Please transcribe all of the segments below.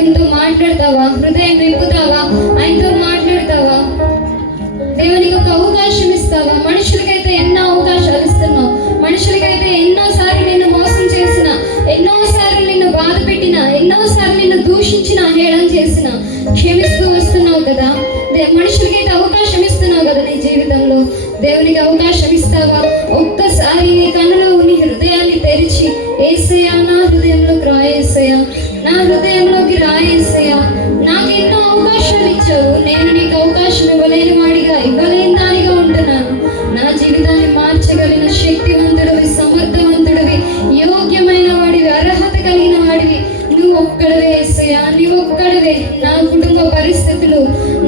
దేవునితో మాట్లాడతావా? హృదయం విప్పుతావా? ఆయనతో మాట్లాడతావా? దేవునికి ఒక అవకాశం ఇస్తావా? మనుషులకైతే ఎన్నో అవకాశాలు ఇస్తున్నావు. మనుషులకైతే ఎన్నోసార్లు నిన్ను మోసం చేసిన, ఎన్నోసార్లు నిన్ను బాధ పెట్టిన, ఎన్నోసార్లు నిన్ను దూషించిన, హేళన చేసిన క్షమిస్తూ వస్తున్నావు కదా. మనుషులకైతే అవకాశం ఇస్తున్నావు కదా నీ జీవితంలో. దేవునికి అవకాశం ఇస్తావా? ఒక్కసారి నీ కన్నులో నీ హృదయాన్ని తెరిచి, యేసయ్యా నా హృదయంలోకి రా, యేసయ్యా నా హృదయంలోకి రా, యేసయ్యా నాకు ఎన్నో అవకాశాలు ఇచ్చావు, నేను నీకు అవకాశం ఇవ్వలేని వాడిగా, ఇవ్వలేని దానిగా ఉంటున్నాను. నా జీవితాన్ని మార్చగలిగిన శక్తివంతుడివి, సమర్థవంతుడివి, యోగ్యమైన వాడివి, అర్హత కలిగిన వాడివి నువ్వు ఒక్కడవే యేసయ్యా, నువ్వు ఒక్కడవే. నా కుటుంబ పరిస్థితులు,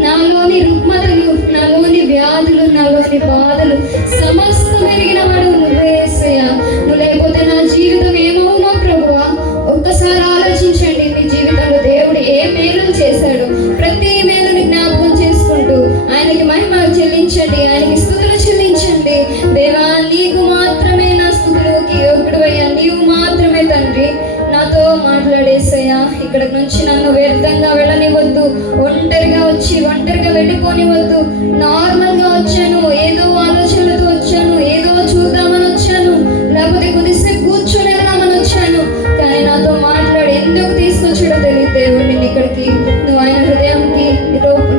నాలోని రుగ్మతలు, నాలోని వ్యాధులు, నాలోని బాధలు సమస్తం ఎరిగిన వాడు నువ్వే యేసయ్యా. నువ్వు లేకపోతే నా జీవితం ఏమవునో ప్రభువా. ఒక్కసారి ఆలోచించండి, మీ జీవితంలో దేవుడు ఏ మేలు చేశాడు. ప్రతి మేలుని జ్ఞాపకం చేసుకుంటూ ఆయనకి మహిమ చెల్లించండి, ఆయనకి స్తుతులు చెల్లించండి. దేవా నీకు మాత్రమే నా స్తుతులకి యోగ్యుడవయ్యా, నీవు మాత్రమే తండ్రి. నాతో మాట్లాడేసయ్యా. ఇక్కడ నుంచి నన్ను వ్యర్థంగా వెళ్ళనివద్దు, ఒంటరిగా వచ్చి ఒంటరిగా వెళ్ళిపోనివద్దు. నార్మల్గా వచ్చాను, ఏదో ఆలోచనలతో వచ్చాను, ఏదో చూద్దామని వచ్చాను, లేకపోతే కొద్దిసేపు కూర్చొని వెళ్దామని వచ్చాను. కానీ నాతో మాట్లాడి ఎందుకు తీసుకొచ్చాడో తెలియదు దేవుడిని ఇక్కడికి. నువ్వు ఆయన హృదయానికి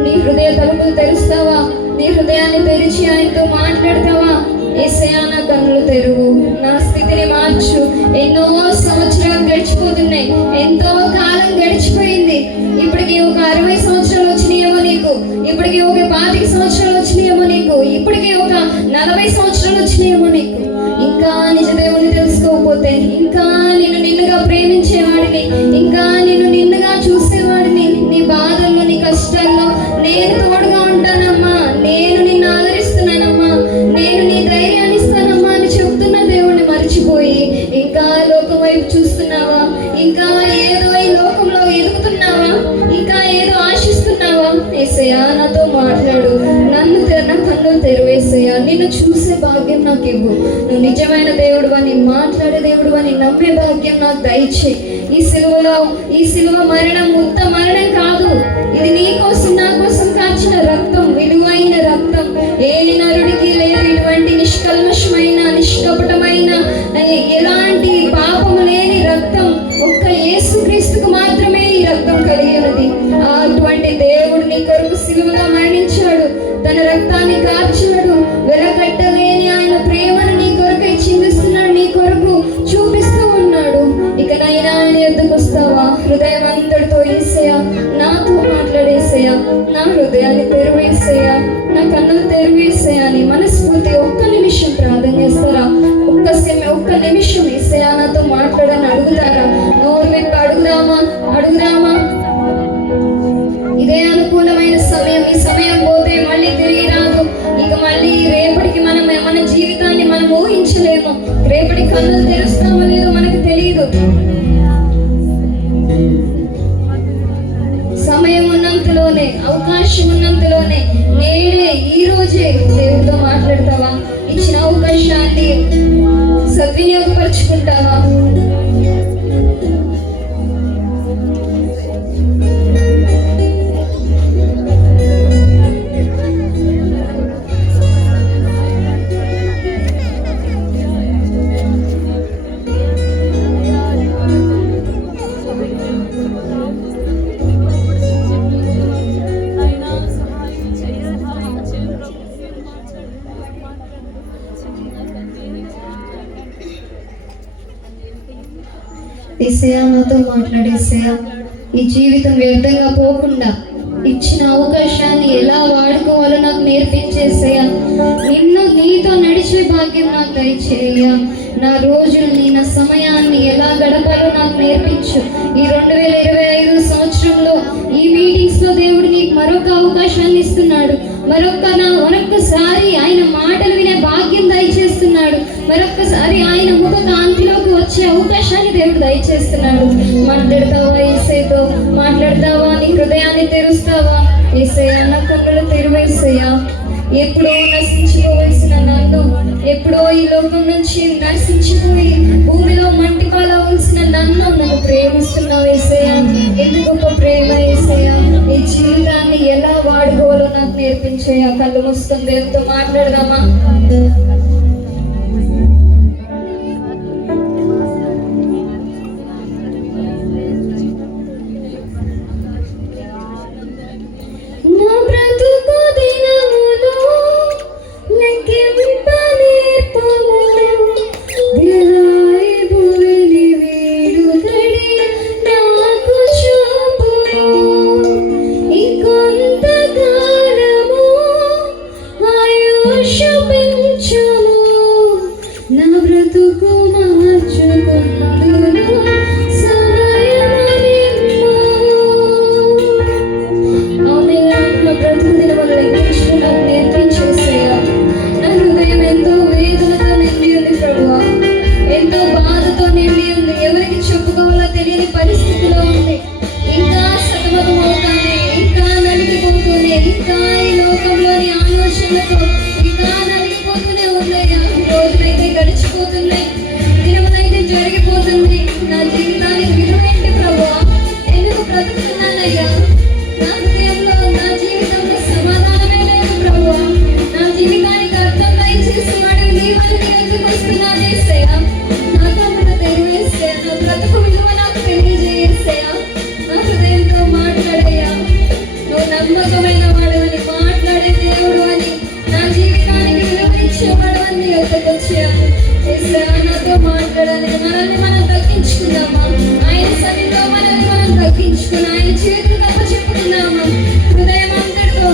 నీ హృదయ తలుపులు తెరుస్తావా? నీ హృదయాన్ని తెరిచి ఆయనతో మాట్లాడతావా? యేసయ్యా నా కన్నులు తెరువు, నా స్థితిని మార్చు. ఎన్నో సంవత్సరాలు గడిచిపోతున్నాయి, ఎంతో కాలం గడిచిపోయింది. ఇప్పటికి ఒక 60 సంవత్సరాలు వచ్చినాయేమో నీకు, ఇప్పటికి ఒక 25 సంవత్సరాలు వచ్చినాయేమో నీకు, ఇప్పటికి ఒక 40 సంవత్సరాలు వచ్చినాయేమో నీకు. ఇంకా నిజ దేవుని తెలుసుకోకపోతే, ఇంకా నిన్నుగా ప్రేమించేవాడిని, ఇంకా నిన్నుగా చూసేవాడిని, నీ బాధల్లో నీ కష్టాల్లో నేను తోడుగా ఉంటానమ్మా, నేను నిన్ను ఆదరిస్తున్నానమ్మా, నేను నీ ధైర్యాన్ని ఇస్తానమ్మా అని చెప్తున్న దేవుణ్ణి మర్చిపోయి ఇంకా లోకం వైపు చూస్తున్నావా? ఇంకా ఏదో ఈ లోకంలో ఎదుగుతున్నావా? ఇంకా ఏదో ఆశిస్తున్నావా? యేసయ్యా నాతో మాట్లాడు, నా కన్నులు తెరువేసయ్యా. నిన్ను చూసే భాగ్యం నాకు ఇవ్వు. నువ్వు నిజమైన దేవుడు అని, మాట్లాడే దేవుడు అని నమ్మే భాగ్యం నాకు దయచేయి. ఈ సిలువ మరణం ఉత్త మరణం కాదు, ఇది నీ కోసం నా కోసం కాచిన రక్తం, విలువైన రక్తం. ఏ నరుడికి లేదు ఇటువంటి నిష్కల్మషమైన, నిష్కపటమైన, ఎలాంటి పాపము లేని రక్తం. ఒక్క యేసుక్రీస్తుకు మాత్రమే ఈ రక్తం కలిగి ఉన్నది. అటువంటి దేవుడు నీ కొరకు సిలువగా మరణించాడు, తన రక్తాన్ని కార్చాడు. వెలకట్టలేని ఆయన ప్రేమను నీ కొరకై చిందిస్తున్నాడు, నీ కొరకు చూపిస్తూ ఉన్నాడు. ఇక నైనా ఆయన ఎద్దుకు వస్తావా? హృదయం అంతటితో యేసయ్యా నాతో మాట్లాడేసయ్యా, నా హృదయాన్ని తెరువేసయ్యా, నా కన్నులు తెరువేసయ్యా అని మనస్ఫూర్తి ఒక్క నిమిషం ప్రార్థన చేస్తారా? ఒక్క నిమిషం యేసయ్యా నాతో మాట్లాడని అడుగుతారా? నోరు విప్పి అడుగుదామా? ఇదే అనుకూలమైన సమయం. ఈ సమయం పోతే మళ్ళీ తిరిగి రాదు. ఇక మళ్ళీ రేపటికి మన జీవితాన్ని మనం ఊహించలేము. రేపటి కన్నులు తెరుస్తామో లేదో మనకు తెలియదు. సమయం ఉన్నంతలోనే, అవకాశం ఉన్నంతలోనే, నేడే ఈ రోజే దేవుడితో మాట్లాడతావా? ఇచ్చిన అవకాశాన్ని సద్వినియోగపరుచుకుంటావా? యేసయ్యా నాతో మాట్లాడేసయ్యా. ఈ జీవితం వ్యర్థంగా పోకుండా ఇచ్చిన అవకాశాన్ని ఎలా వాడుకోవాలో నాకు నేర్పించేసయ్యా. నీతో నడిచే భాగ్యం నాకు దయచేయ్యా. నా రోజుల్ని, నా సమయాన్ని ఎలా గడపాలో నాకు నేర్పించు. ఈ 2025 సంవత్సరంలో ఈ మీటింగ్స్ లో దేవుడు నీకు మరొక అవకాశాన్ని ఇస్తున్నాడు. మరొక్కసారి ఆయన మాటలు వినే భాగ్యం దయచేస్తున్నాడు. మరొక్కసారి ఆయన ముఖ కాంతిలోకి వచ్చే అవకాశాన్ని దేవుడు దయచేస్తున్నాడు. మాట్లాడతావా? యేసయ్యతో మాట్లాడతావా? నీ హృదయాన్ని తెరుస్తావా? యేసయ్యా నా కన్నులు తెరువేసయ్యా. ఎప్పుడో నశించిపోవలసిన నన్ను, ఎప్పుడో ఈ లోకం నుంచి నశించిపోయి భూమిలో మంటిపాలవలసిన నన్ను ప్రేమిస్తున్నావు యేసయ్యా. ఎందుకు గొప్ప నేర్పించేయ. కళ్ళు మూసుకొని దేవునితో మాట్లాడదామా? నా బ్రతుకు దినములు లెక్కింప నేర్పము, దిలాయిబు వెలివేడుదడి నాకు చూపుము. ఇంకొంత కాలము ఆయుష్షు పెంచుము, నా బ్రతుకు మార్చుకొందును సమయమనిమ్ము. ఆమేన్. నా బ్రతుకు దినములు లెక్కించడం నాకు నేర్పించేసేయ. నా హృదయం ఎంతో వేదనతో నిండి ఉంది ప్రభువా, ఎంతో బాధతో నిండి ఉంది. ఎవరికి చెప్పుకోవాలో తెలియని పరిస్థితిలో ఉంది. ఇంకా సతమతమవుతానే, ఇంకా నలిగిపోతూనే, ఇంకా ఈ లోకంలోని ఆలోచనలతో ఇంకా నలిగిపోతూనే ఉన్నాయా. రోజులైతే గడిచిపోతున్నాయి, దినములైతే జరిగిపోతుంది. నా జీవితానికి విలువేంటి ప్రభువా? ఎందుకు బ్రతుకుతున్నానయ్యా? నా హృదయంలో, నా జీవితంలో సమాధానమే లేదు ప్రభువా. నా జీవితానికి అర్థం దయచేసేవాడు నీవని నీ వద్దకు వస్తున్నాను యేసయ్యా. నా కన్నులు తెరివేసేయ్యా, నా బ్రతుకు విలువ నాకు తెలియజేయేసేయ్యా. నా హృదయంతో మాట్లాడయ్యా. నువ్వు నమ్మకమైన వాడవని, మాట్లాడే దేవుడు అని, నా జీవితానికి విలువనిచ్చేవాడు అని నీ వద్దకు వచ్చాను యేసయ్యా. నాతో మాట్లాడాలి. మనల్ని మనం తగ్గించుకుందామా? ఆయన సన్నిధిలో మనల్ని మనం తగ్గించుకుని ఆయన చేతులకు అప్పచెప్పుకుందామా? హృదయం అంతటితో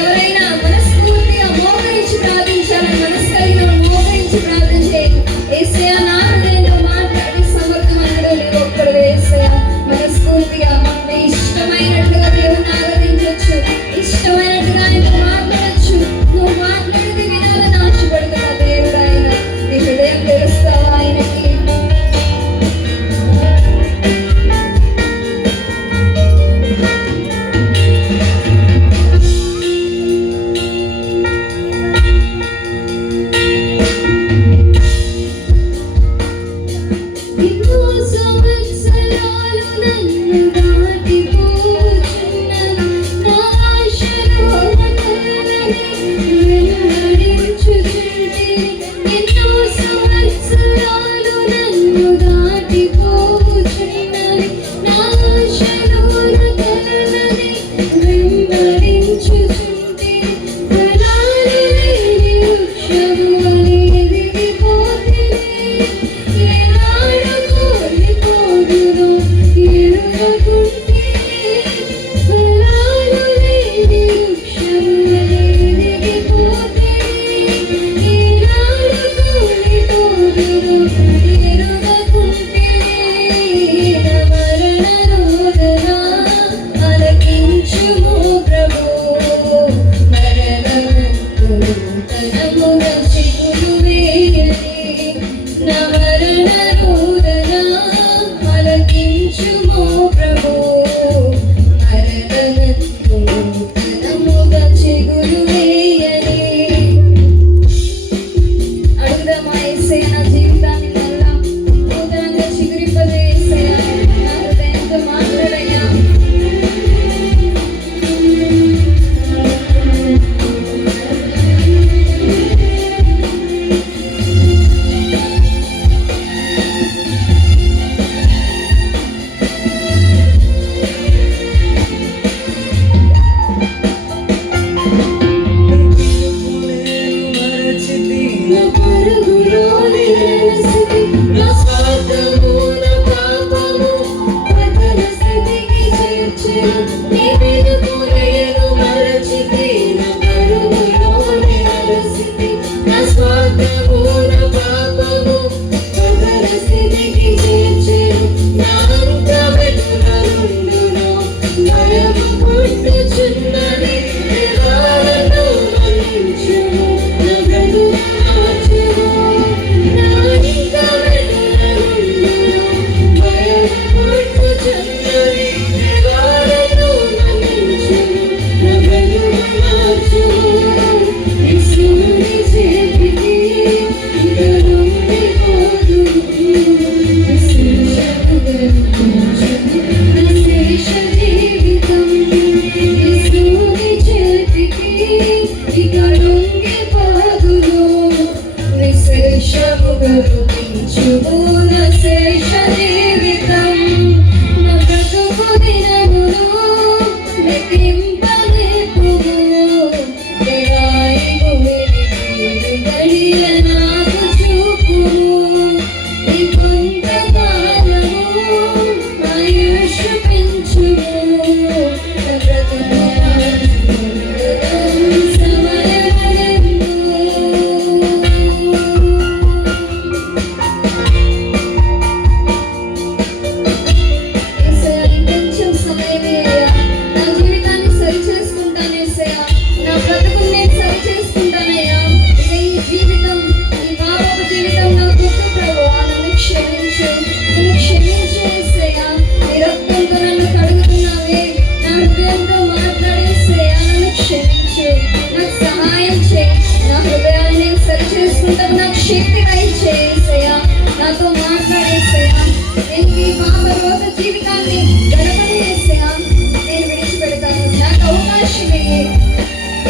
ఎవరైనా మనస్ఫూర్తిగా మోకరించి ప్రార్థించాలని మనసు కలిగిన వాళ్ళు మోకరించి ప్రార్థన చేయండి. యేసయ్యా, నా హృదయంతో మాట్లాడి సమర్థమంతుడు నీవు ఒక్కడివే యేసయ్యా. మనస్ఫూర్తిగా నీ ఇష్టమైనట్లుగా దేవుని ఆరాధించవచ్చు, ఇష్టమైనట్టుగా ఆయనతో మాట్లాడచ్చు. నువ్వు మాట్లాడితే వినాలని ఆశపడుతున్న దేవుడు ఆయన. నీ హృదయం తెలుస్తావా ఆయనకి?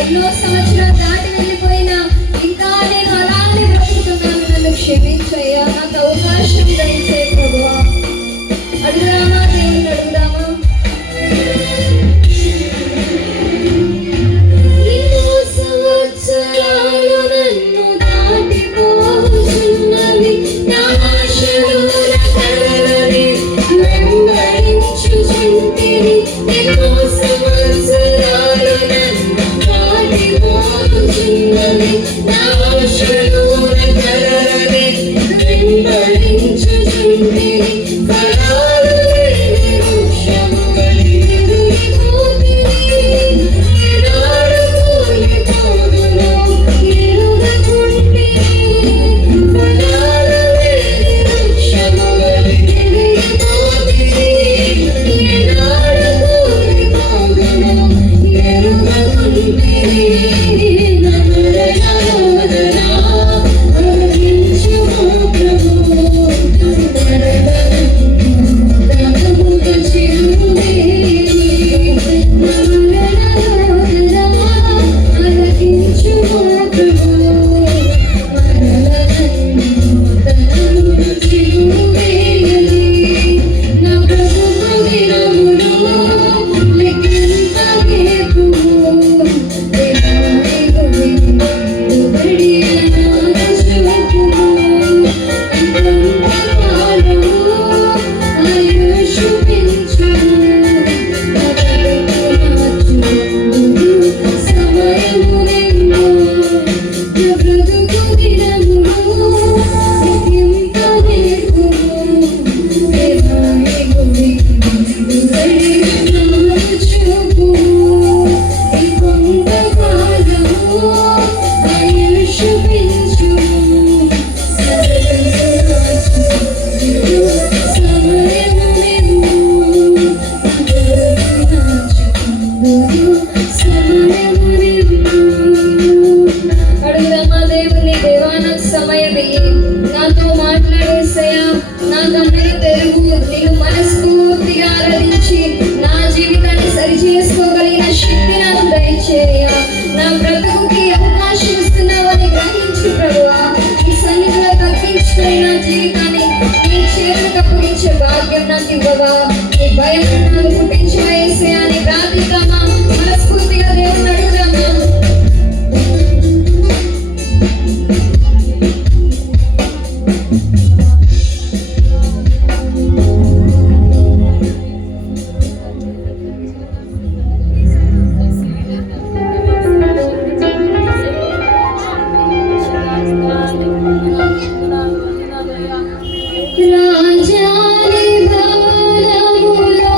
ఎన్నో సంవత్సరాలు దాటి వెళ్ళిపోయినా ఇంకా నేను అలానే బ్రతుకుతున్నాను. నన్ను క్షమించయ్యా, నాకు అవకాశం దయచేయ ప్రభువా. అడుగుదామా, దేవుని అడుగుదామా? ఎన్నో సంవత్సరాలు నన్ను దాటిపోతున్నవి, నా ఆశలు నా కలలని వెంబడించుచుంటివి. ఎన్నో సంవత్సరాలు నన్ను దాటిపోతున్నవి, నా ఆశలు నా కలలని వెంబడించుచుంటివి. ఫలాలు లేని వృక్షము కలిగిపోతివి, ఏనాడు కూలిపోదునో ఎరుగకుంటివి. ఫలాలు లేని వృక్షము కలిగిపోతివి, ఏనాడు కూలిపోదునో ఎరుగకుంటివి. నాతో మాట్లాడేసయ్యా, నా కన్నులు తెరుగు. నేను మనస్ఫూర్తిగా ఆరాధించి నా జీవితాన్ని సరి చేసుకోగలిగిన శక్తి నాకు దయచేయ. నా బ్రతుకుకి అవకాశం ఇస్తున్నావని గ్రహించి ప్రభువా, ఈ సన్నిధిలో తగ్గించుకొని నా జీవితాన్ని నీ చేతులకు అప్పగించే భాగ్యం నాకు ఇవ్వవా. ఈ భయం నాకు పుట్టించిన యేసయ్యా అని ప్రార్థిద్దామా? మనస్ఫూర్తిగా దేవుని అడుగుదామా? రాజాని భవనములో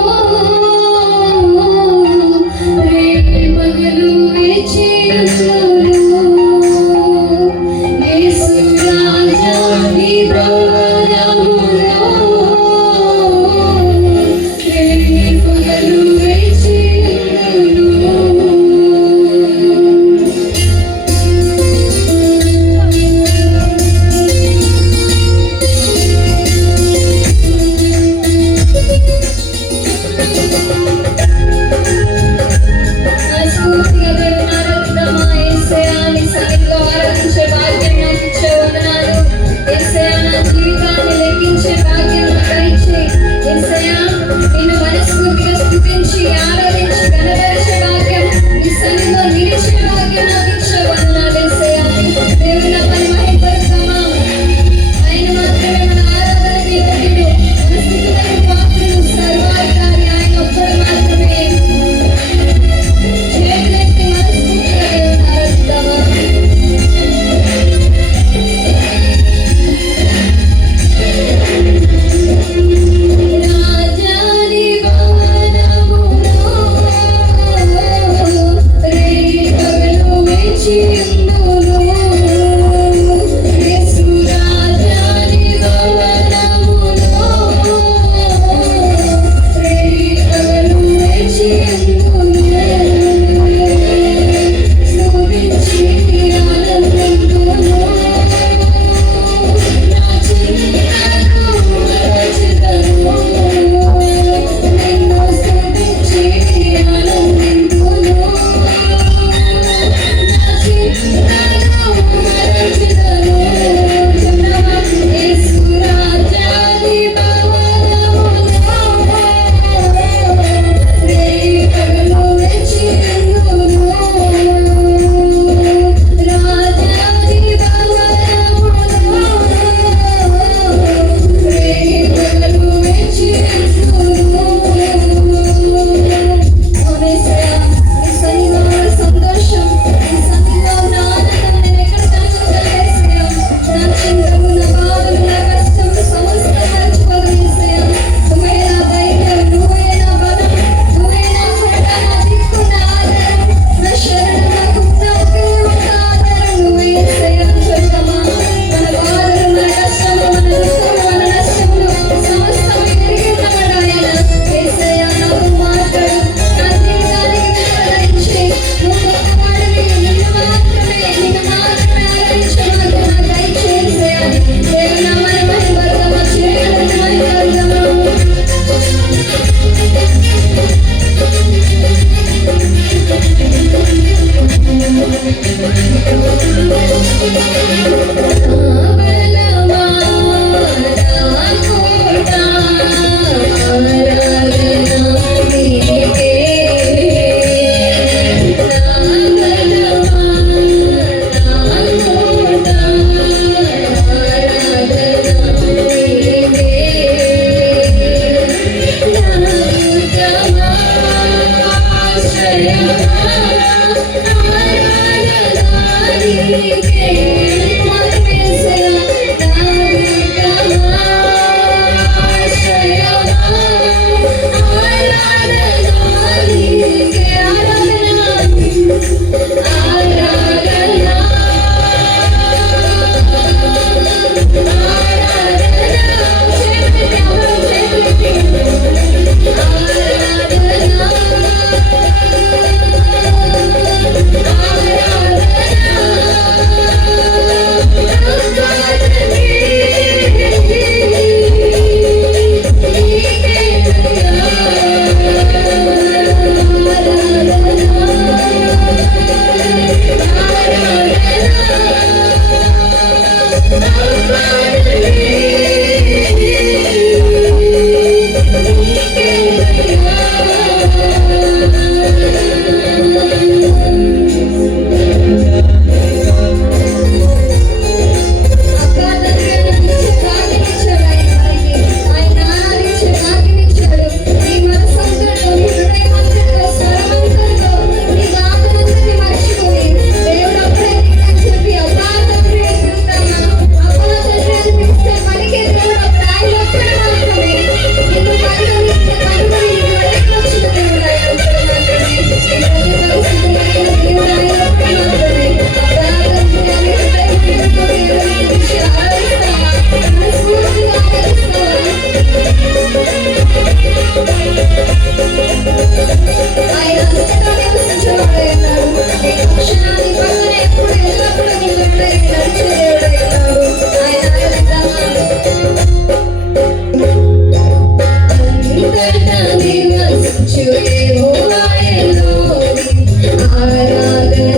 ఆరాధన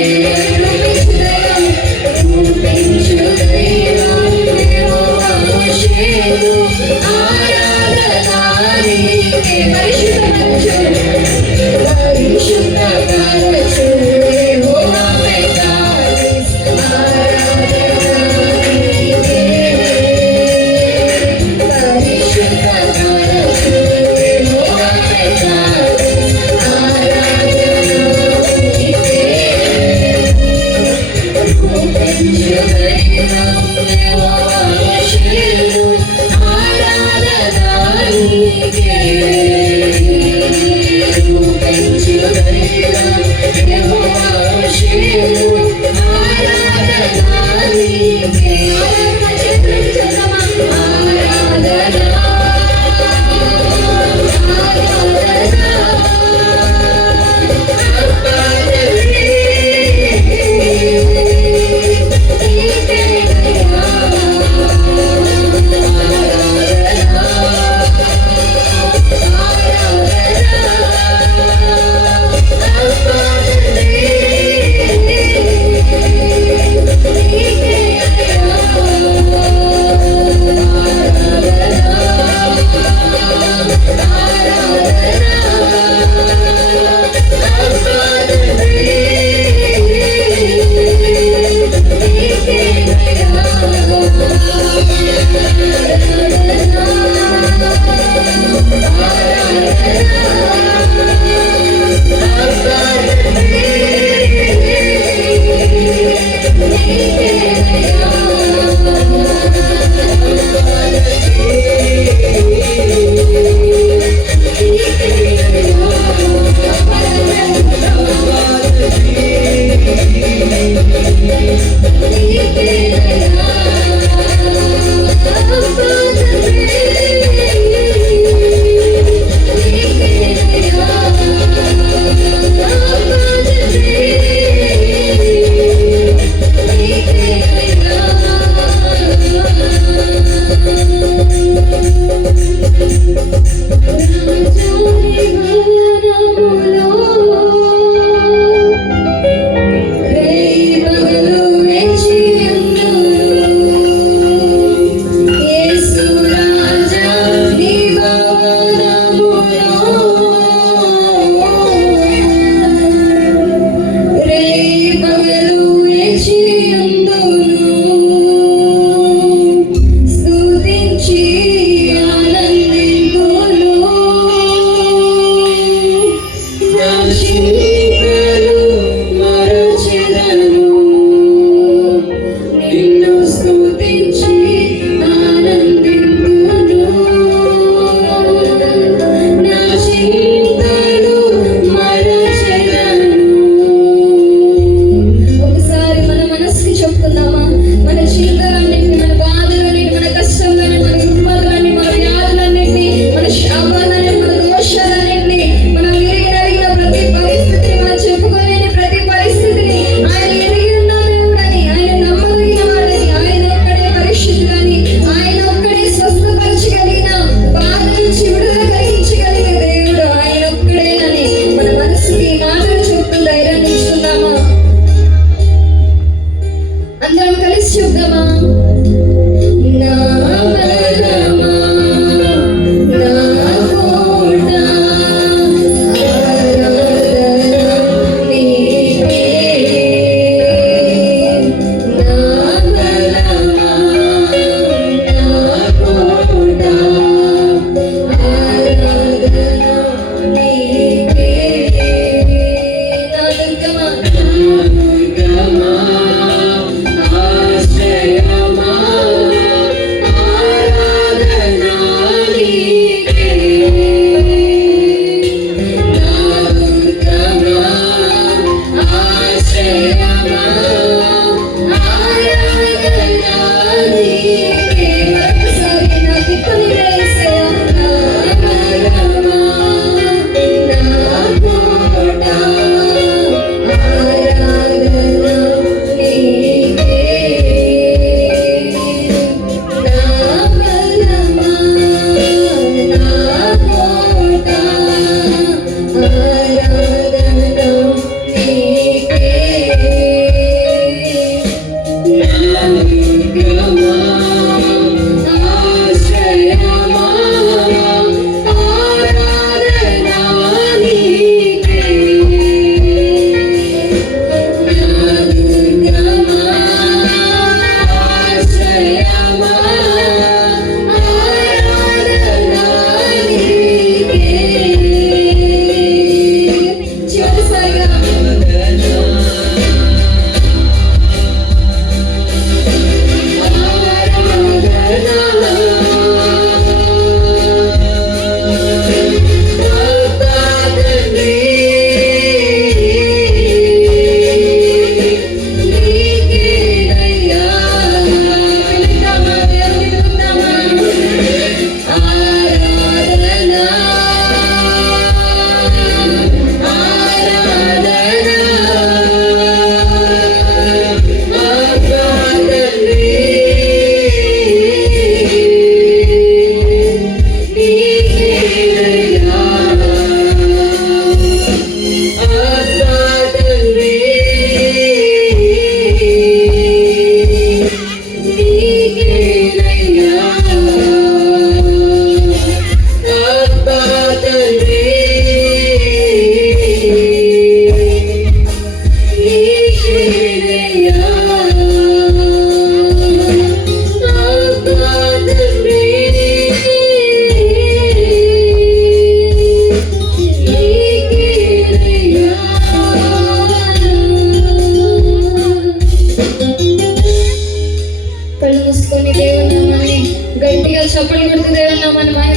నీకే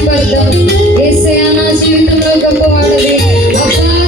మహిమపడదాం. యేసయ్యా నా జీవితంలో గొప్పవాడవి. అబ్బా